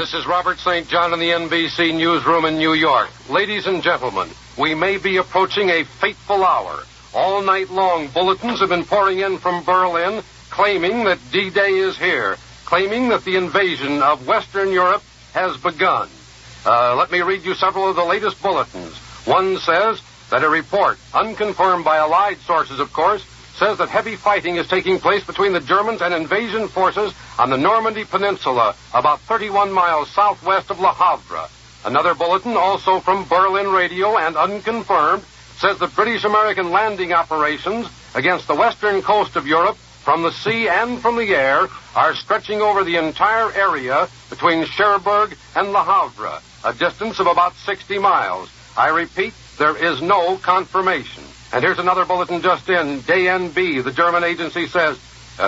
This is Robert St. John in the NBC newsroom in New York. Ladies and gentlemen, we may be approaching a fateful hour. All night long, bulletins have been pouring in from Berlin claiming that D-Day is here, claiming that the invasion of Western Europe has begun. Let me read you several of the latest bulletins. One says that a report, unconfirmed by Allied sources, of course, says that heavy fighting is taking place between the Germans and invasion forces on the Normandy Peninsula, about 31 miles southwest of Le Havre. Another bulletin, also from Berlin radio and unconfirmed, says that British-American landing operations against the western coast of Europe from the sea and from the air are stretching over the entire area between Cherbourg and Le Havre, a distance of about 60 miles. I repeat, there is no confirmation. And here's another bulletin just in. DNB, the German agency, says,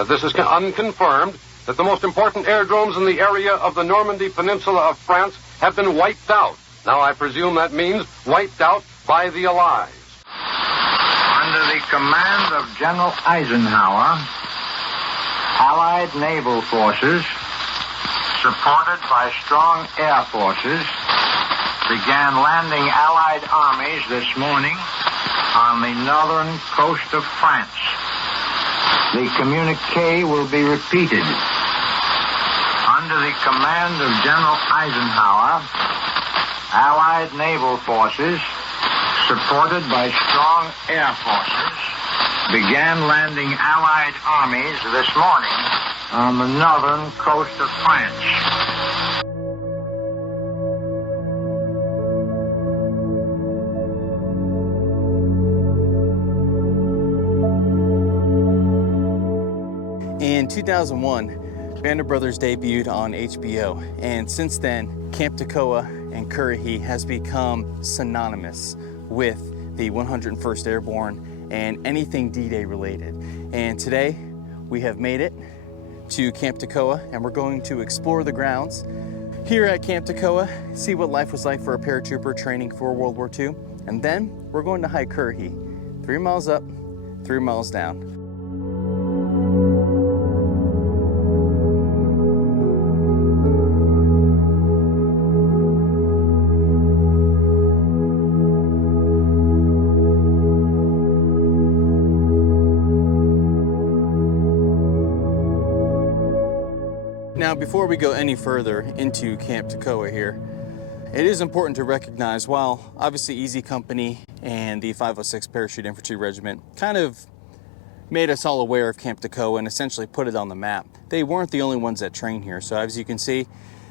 this is unconfirmed, that the most important airdromes in the area of the Normandy Peninsula of France have been wiped out. Now, I presume that means wiped out by the Allies. Under the command of General Eisenhower, Allied naval forces, supported by strong air forces, began landing Allied armies this morning on the northern coast of France. The communique will be repeated. Under the command of General Eisenhower, Allied naval forces, supported by strong air forces, began landing Allied armies this morning on the northern coast of France. In 2001, Band of Brothers debuted on HBO, and since then, Camp Toccoa and Currahee has become synonymous with the 101st Airborne and anything D-Day related. And today, we have made it to Camp Toccoa, and we're going to explore the grounds here at Camp Toccoa, see what life was like for a paratrooper training for World War II, and then we're going to hike Currahee, 3 miles up, 3 miles down. Now, before we go any further into Camp Toccoa here, it is important to recognize, while obviously Easy Company and the 506 Parachute Infantry Regiment kind of made us all aware of Camp Toccoa and essentially put it on the map, they weren't the only ones that train here. So as you can see,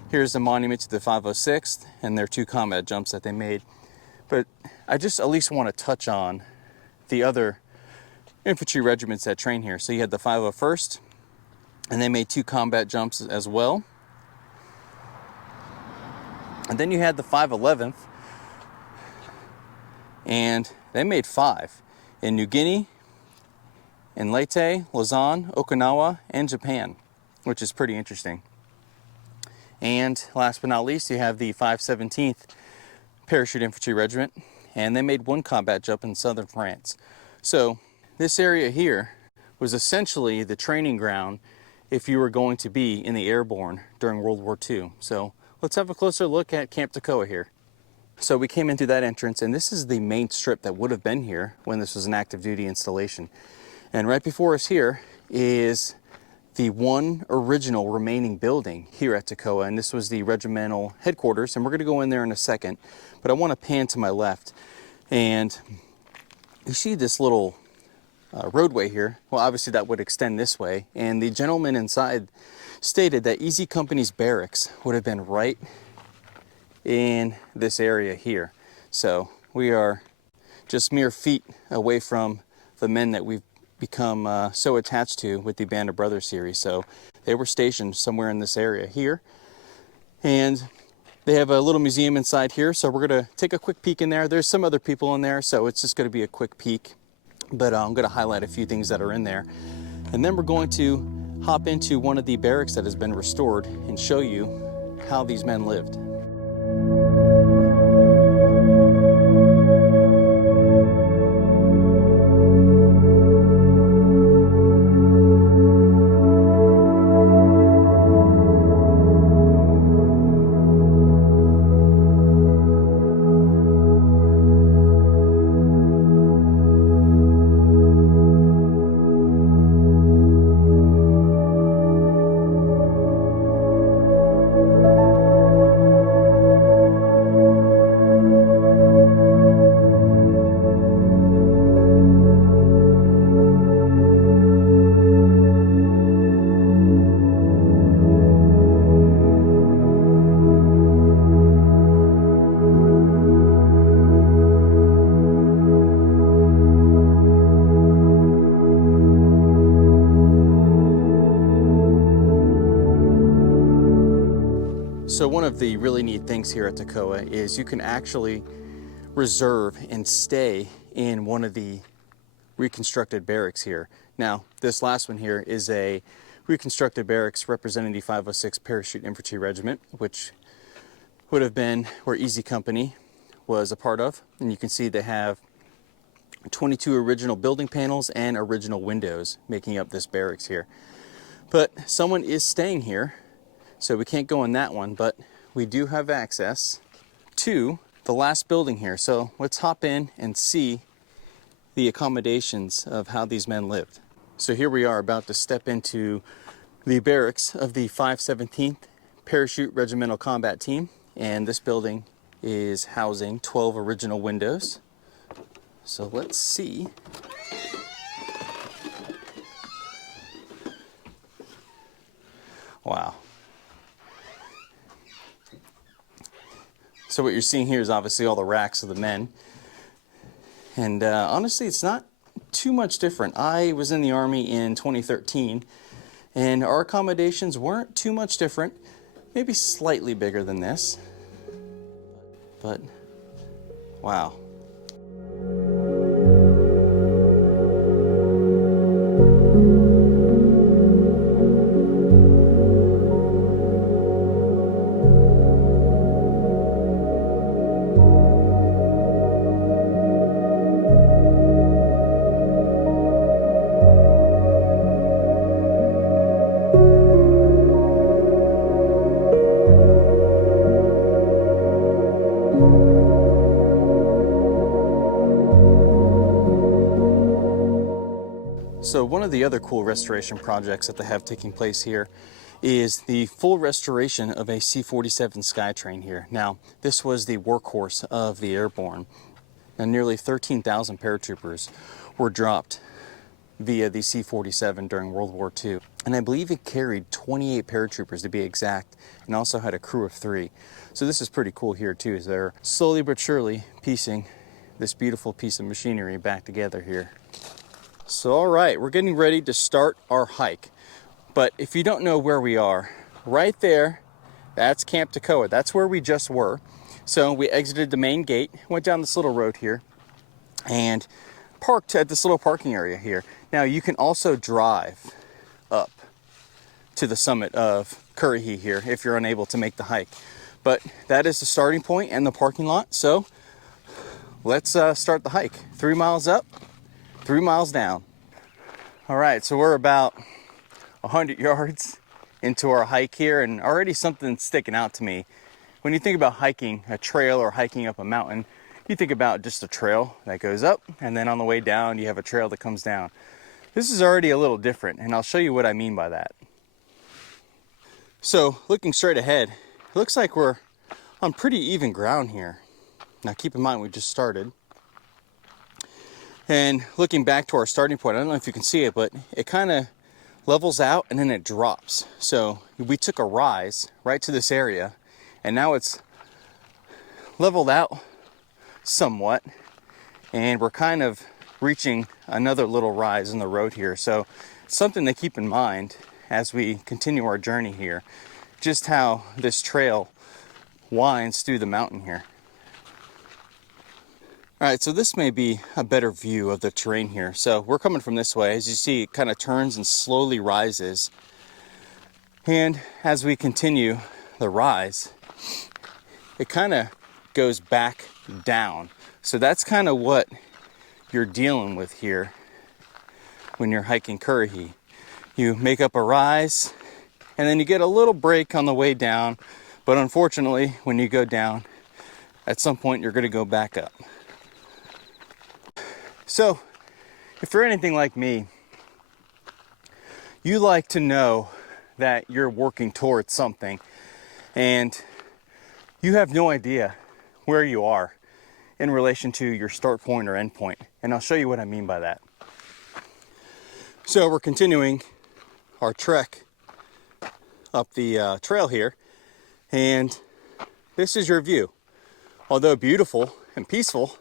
here's the monument to the 506th and their 2 combat jumps that they made. But I just at least want to touch on the other infantry regiments that train here. So you had the 501st, and they made 2 combat jumps as well. And then you had the 511th, and they made 5 in New Guinea, in Leyte, Lausanne, Okinawa, and Japan, which is pretty interesting. And last but not least, you have the 517th Parachute Infantry Regiment, and they made 1 combat jump in southern France. So this area here was essentially the training ground if you were going to be in the airborne during World War II. So let's have a closer look at Camp Toccoa here. So we came in through that entrance, and this is the main strip that would have been here when this was an active duty installation. And right before us here is the one original remaining building here at Toccoa, and this was the regimental headquarters, and we're gonna go in there in a second, but I wanna pan to my left, and you see this little roadway here. Well, obviously that would extend this way, and the gentleman inside stated that Easy Company's barracks would have been right in this area here. So we are just mere feet away from the men that we've become so attached to with the Band of Brothers series. So they were stationed somewhere in this area here, and they have a little museum inside here, so we're gonna take a quick peek in there. There's some other people in there, so it's just gonna be a quick peek. But I'm going to highlight a few things that are in there. And then we're going to hop into one of the barracks that has been restored and show you how these men lived. So one of the really neat things here at Toccoa is you can actually reserve and stay in one of the reconstructed barracks here. Now, this last one here is a reconstructed barracks representing the 506 Parachute Infantry Regiment, which would have been where Easy Company was a part of. And you can see they have 22 original building panels and original windows making up this barracks here. But someone is staying here, so we can't go in that one, but we do have access to the last building here. So let's hop in and see the accommodations of how these men lived. So here we are about to step into the barracks of the 517th Parachute Regimental Combat Team, and this building is housing 12 original windows. So let's see. Wow. So what you're seeing here is obviously all the racks of the men. And honestly, it's not too much different. I was in the Army in 2013, and our accommodations weren't too much different. Maybe slightly bigger than this. But, wow. So one of the other cool restoration projects that they have taking place here is the full restoration of a C-47 Skytrain here. Now, this was the workhorse of the airborne. Now, nearly 13,000 paratroopers were dropped via the C-47 during World War II. And I believe it carried 28 paratroopers to be exact, and also had a crew of 3. So this is pretty cool here too, as they're slowly but surely piecing this beautiful piece of machinery back together here. So all right, we're getting ready to start our hike. But if you don't know where we are, right there, that's Camp Toccoa. That's where we just were. So we exited the main gate, went down this little road here, and parked at this little parking area here. Now you can also drive up to the summit of Currahee here if you're unable to make the hike. But that is the starting point and the parking lot. So let's start the hike. 3 miles up, 3 miles down. All right, so we're about 100 yards into our hike here, and already something's sticking out to me. When you think about hiking a trail or hiking up a mountain, you think about just a trail that goes up, and then on the way down, you have a trail that comes down. This is already a little different, and I'll show you what I mean by that. So, looking straight ahead, it looks like we're on pretty even ground here. Now, keep in mind, we just started. And looking back to our starting point, I don't know if you can see it, but it kind of levels out and then it drops. So we took a rise right to this area, and now it's leveled out somewhat, and we're kind of reaching another little rise in the road here. So it's something to keep in mind as we continue our journey here, just how this trail winds through the mountain here. All right, so this may be a better view of the terrain here. So we're coming from this way. As you see, it kind of turns and slowly rises. And as we continue the rise, it kind of goes back down. So that's kind of what you're dealing with here when you're hiking Currahee. You make up a rise, and then you get a little break on the way down. But unfortunately, when you go down, at some point you're going to go back up. So, if you're anything like me, you like to know that you're working towards something, and you have no idea where you are in relation to your start point or end point. And I'll show you what I mean by that. So we're continuing our trek up the trail here, and this is your view. Although beautiful and peaceful,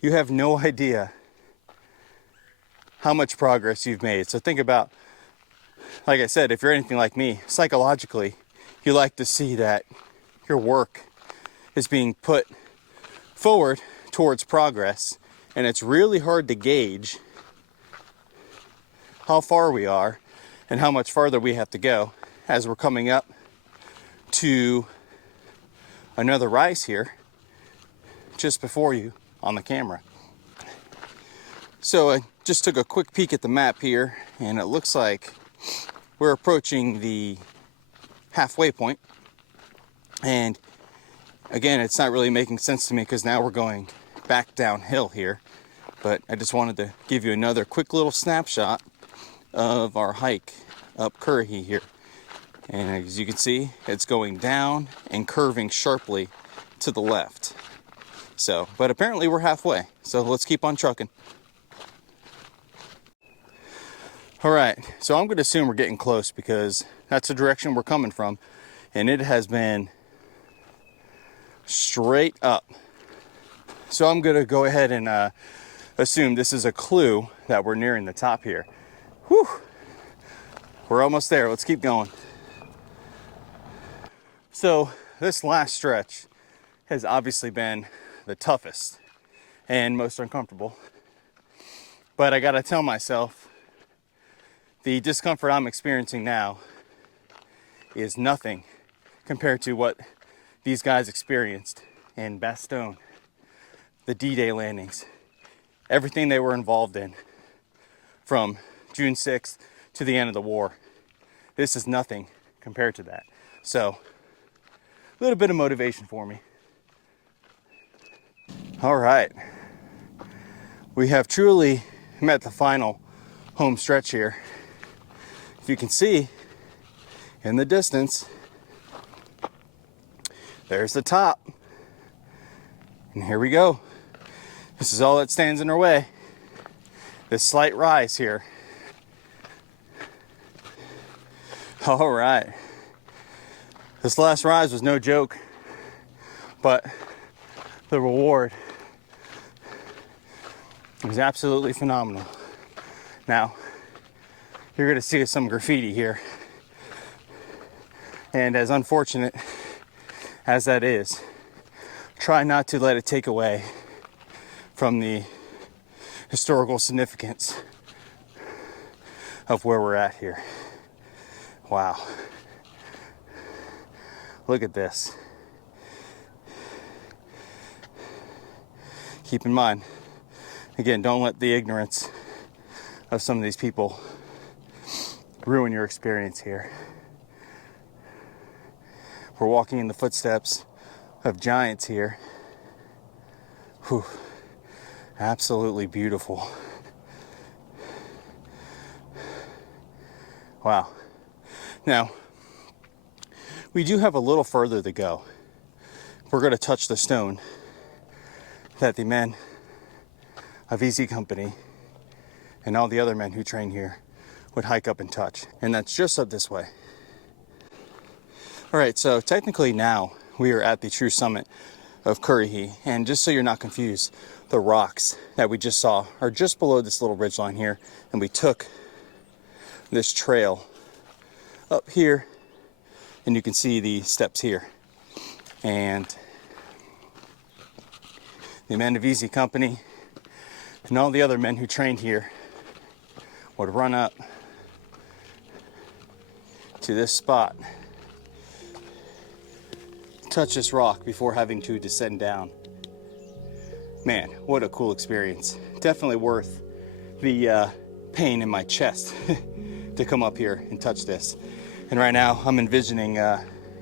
you have no idea how much progress you've made. So think about, like I said, if you're anything like me, psychologically, you like to see that your work is being put forward towards progress, and it's really hard to gauge how far we are and how much farther we have to go as we're coming up to another rise here just before you on the camera. So I just took a quick peek at the map here, and it looks like we're approaching the halfway point. And again, it's not really making sense to me because now we're going back downhill here. But I just wanted to give you another quick little snapshot of our hike up Currahee here. And as you can see, it's going down and curving sharply to the left. So, but apparently we're halfway. So let's keep on trucking. All right, so I'm going to assume we're getting close because that's the direction we're coming from. And it has been straight up. So I'm going to go ahead and assume this is a clue that we're nearing the top here. Whew. We're almost there. Let's keep going. So this last stretch has obviously been the toughest and most uncomfortable. But I gotta tell myself, the discomfort I'm experiencing now is nothing compared to what these guys experienced in Bastogne, the D-Day landings, everything they were involved in from June 6th to the end of the war. This is nothing compared to that. So, a little bit of motivation for me. All right. We have truly met the final home stretch here. If you can see in the distance, there's the top. And here we go. This is all that stands in our way. This slight rise here. All right. This last rise was no joke, but the reward was absolutely phenomenal. Now, you're gonna see some graffiti here. And as unfortunate as that is, try not to let it take away from the historical significance of where we're at here. Wow. Look at this. Keep in mind, again, don't let the ignorance of some of these people ruin your experience here. We're walking in the footsteps of giants here. Whew. Absolutely beautiful. Wow. Now, we do have a little further to go. We're going to touch the stone that the men of Easy Company and all the other men who train here would hike up and touch. And that's just up this way. All right, so technically now we are at the true summit of Currahee. And just so you're not confused, the rocks that we just saw are just below this little ridgeline here. And we took this trail up here, and you can see the steps here. And the men of Easy Company and all the other men who trained here would run up to this spot, touch this rock before having to descend down. Man, what a cool experience. Definitely worth the pain in my chest to come up here and touch this. And right now I'm envisioning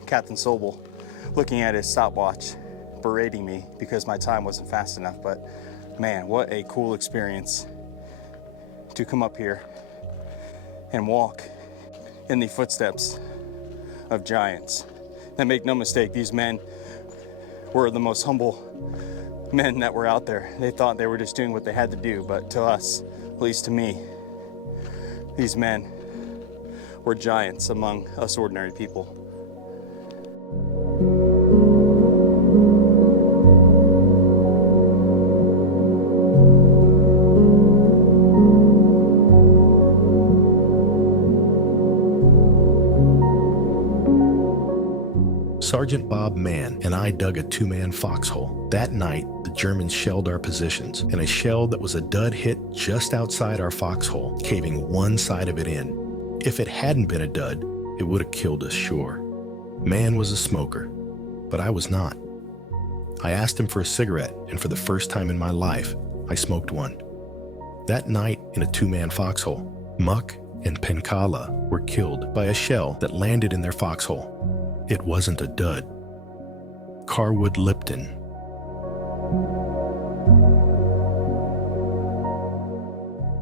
Captain Sobel looking at his stopwatch, berating me because my time wasn't fast enough. But man, what a cool experience to come up here and walk in the footsteps of giants. And make no mistake, these men were the most humble men that were out there. They thought they were just doing what they had to do, but to us, at least to me, these men were giants among us ordinary people. Sergeant Bob Mann and I dug a two-man foxhole. That night, the Germans shelled our positions, and a shell that was a dud hit just outside our foxhole, caving one side of it in. If it hadn't been a dud, it would have killed us sure. Mann was a smoker, but I was not. I asked him for a cigarette, and for the first time in my life, I smoked one. That night, in a two-man foxhole, Muck and Penkala were killed by a shell that landed in their foxhole. It wasn't a dud. Carwood Lipton.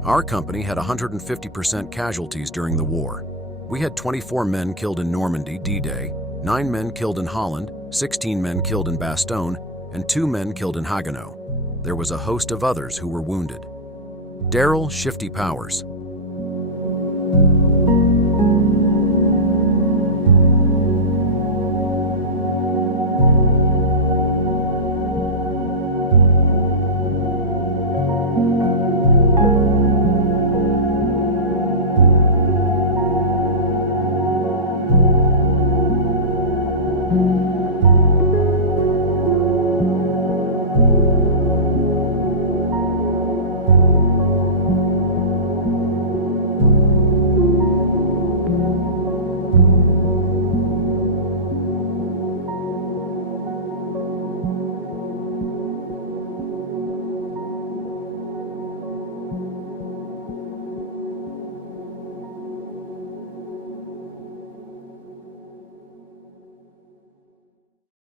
Our company had 150% casualties during the war. We had 24 men killed in Normandy, D-Day, 9 men killed in Holland, 16 men killed in Bastogne, and 2 men killed in Haguenau. There was a host of others who were wounded. Darrell Shifty Powers,